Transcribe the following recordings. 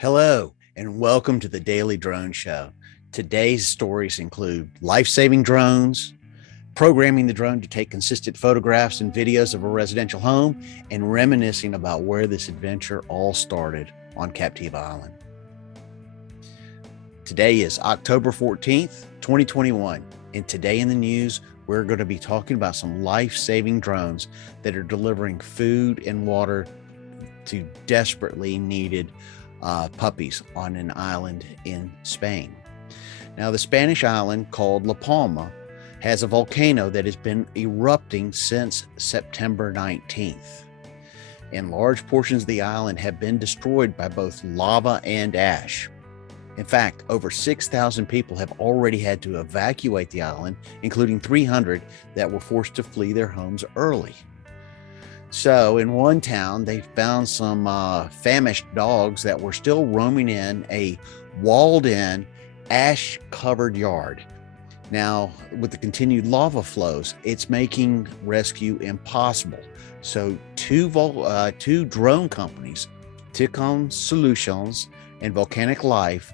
Hello, and welcome to the Daily Drone Show. Today's stories include life-saving drones, programming the drone to take consistent photographs and videos of a residential home, and reminiscing about where this adventure all started on Captiva Island. Today is October 14th, 2021, and today in the news, we're going to be talking about some life-saving drones that are delivering food and water to desperately needed puppies on an island in Spain. Now, the Spanish island called La Palma has a volcano that has been erupting since September 19th. And large portions of the island have been destroyed by both lava and ash. In fact, over 6,000 people have already had to evacuate the island, including 300 that were forced to flee their homes early. So in one town, they found some famished dogs that were still roaming in a walled-in, ash-covered yard. Now, with the continued lava flows, it's making rescue impossible. So two drone companies, Ticon Solutions and Volcanic Life,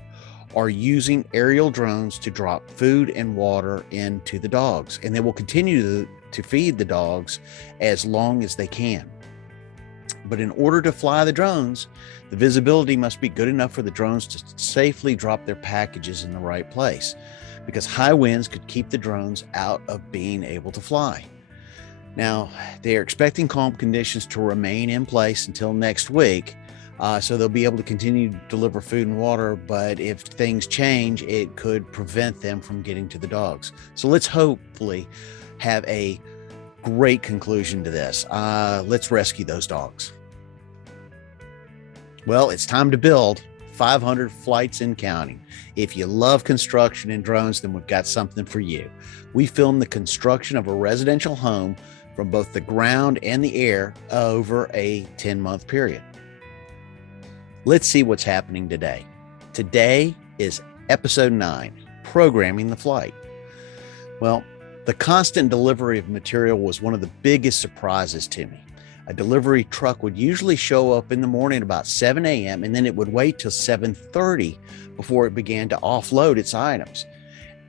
are using aerial drones to drop food and water into the dogs, and they will continue to feed the dogs as long as they can. But in order to fly the drones, the visibility must be good enough for the drones to safely drop their packages in the right place, because high winds could keep the drones out of being able to fly. Now, they are expecting calm conditions to remain in place until next week, so they'll be able to continue to deliver food and water, but if things change, it could prevent them from getting to the dogs. So let's hopefully have a great conclusion to this. Let's rescue those dogs. Well, it's time to build 500 flights and counting. If you love construction and drones, then we've got something for you. We filmed the construction of a residential home from both the ground and the air over a 10-month period. Let's see what's happening today. Today is episode 9, Programming the Flight. Well, the constant delivery of material was one of the biggest surprises to me. A delivery truck would usually show up in the morning about 7 a.m. and then it would wait till 7:30 before it began to offload its items.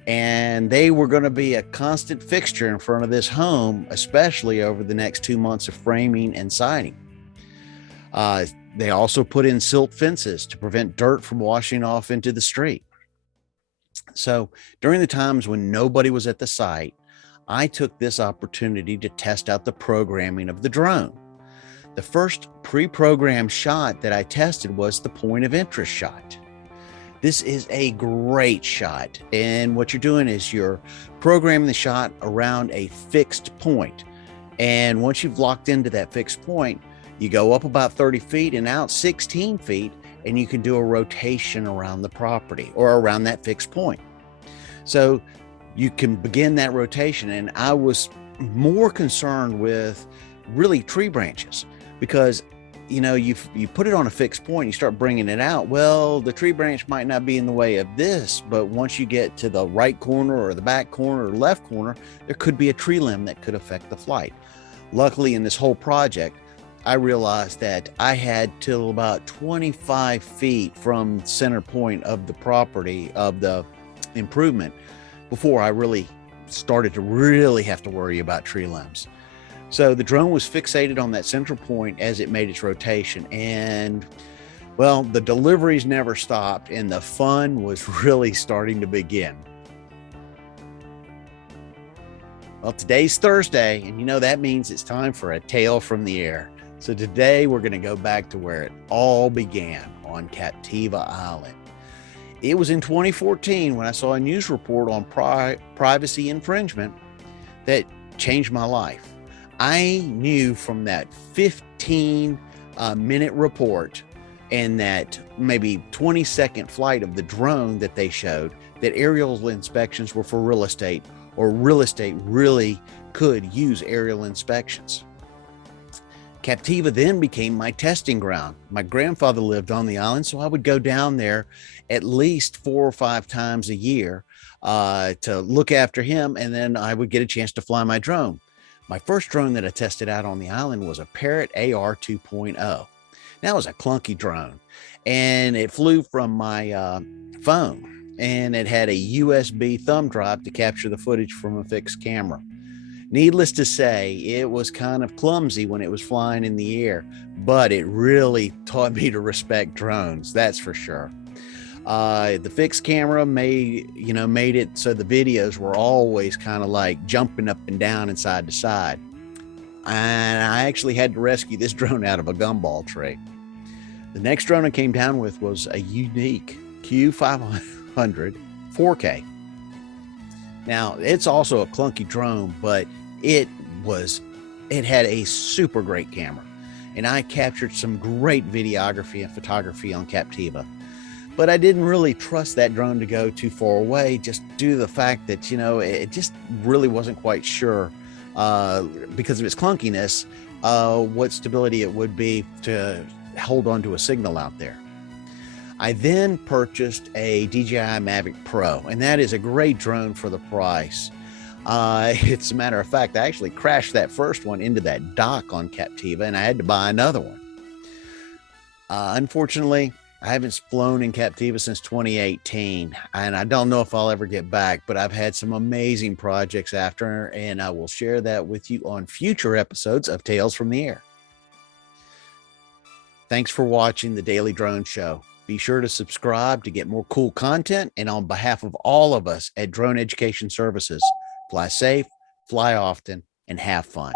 And they were going to be a constant fixture in front of this home, especially over the next 2 months of framing and siding. They also put in silt fences to prevent dirt from washing off into the street. So during the times when nobody was at the site, I took this opportunity to test out the programming of the drone. The first pre-programmed shot that I tested was the point of interest shot. This is a great shot. And what you're doing is you're programming the shot around a fixed point. And once you've locked into that fixed point, you go up about 30 feet and out 16 feet, and you can do a rotation around the property or around that fixed point. So you can begin that rotation. And I was more concerned with really tree branches, because you put it on a fixed point, you start bringing it out. Well, the tree branch might not be in the way of this, but once you get to the right corner or the back corner or left corner, there could be a tree limb that could affect the flight. Luckily, in this whole project, I realized that I had till about 25 feet from center point of the property of the improvement before I really started to have to worry about tree limbs. So the drone was fixated on that central point as it made its rotation, and well, the deliveries never stopped and the fun was really starting to begin. Well, today's Thursday, and that means it's time for a tale from the air. So today we're going to go back to where it all began on Captiva Island. It was in 2014 when I saw a news report on privacy infringement that changed my life. I knew from that 15-minute report and that maybe 20-second flight of the drone that they showed that aerial inspections were for real estate, or real estate really could use aerial inspections. Captiva then became my testing ground. My grandfather lived on the island, so I would go down there at least 4 or 5 times a year to look after him, and then I would get a chance to fly my drone. My first drone that I tested out on the island was a Parrot AR 2.0. That was a clunky drone, and it flew from my phone, and it had a USB thumb drive to capture the footage from a fixed camera. Needless to say, it was kind of clumsy when it was flying in the air, but it really taught me to respect drones, that's for sure. The fixed camera made it so the videos were always kind of like jumping up and down and side to side. And I actually had to rescue this drone out of a gumball tree. The next drone I came down with was a unique Q500 4K. Now, it's also a clunky drone, but it had a super great camera. And I captured some great videography and photography on Captiva. But I didn't really trust that drone to go too far away, just due to the fact that, it just really wasn't quite sure, because of its clunkiness, what stability it would be to hold on to a signal out there. I then purchased a DJI Mavic Pro, and that is a great drone for the price. It's a matter of fact, I actually crashed that first one into that dock on Captiva, and I had to buy another one. Unfortunately, I haven't flown in Captiva since 2018, and I don't know if I'll ever get back, but I've had some amazing projects after, and I will share that with you on future episodes of Tales from the Air. Thanks for watching the Daily Drone Show. Be sure to subscribe to get more cool content, and on behalf of all of us at Drone Education Services, fly safe, fly often, and have fun.